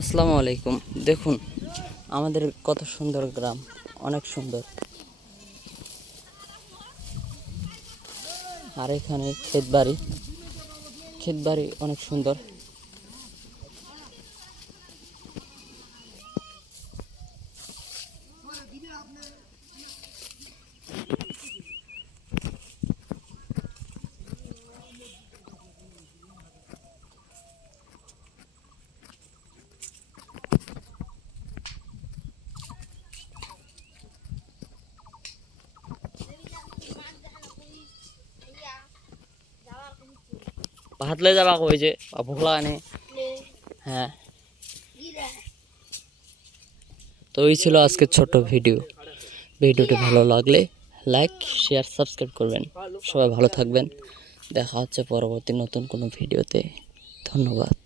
আসসালামু আলাইকুম। দেখুন আমাদের কত সুন্দর গ্রাম, অনেক সুন্দর। আর এখানে ক্ষেত বাড়ি অনেক সুন্দর। ভাত লয়ে যাবা কই যে ভোক লাগা নেই। হ্যাঁ, তো এই ছিল আজকের ছোট্ট ভিডিওটি ভালো লাগলে লাইক, শেয়ার, সাবস্ক্রাইব করবেন। সবাই ভালো থাকবেন। দেখা হচ্ছে পরবর্তী নতুন কোনো ভিডিওতে। ধন্যবাদ।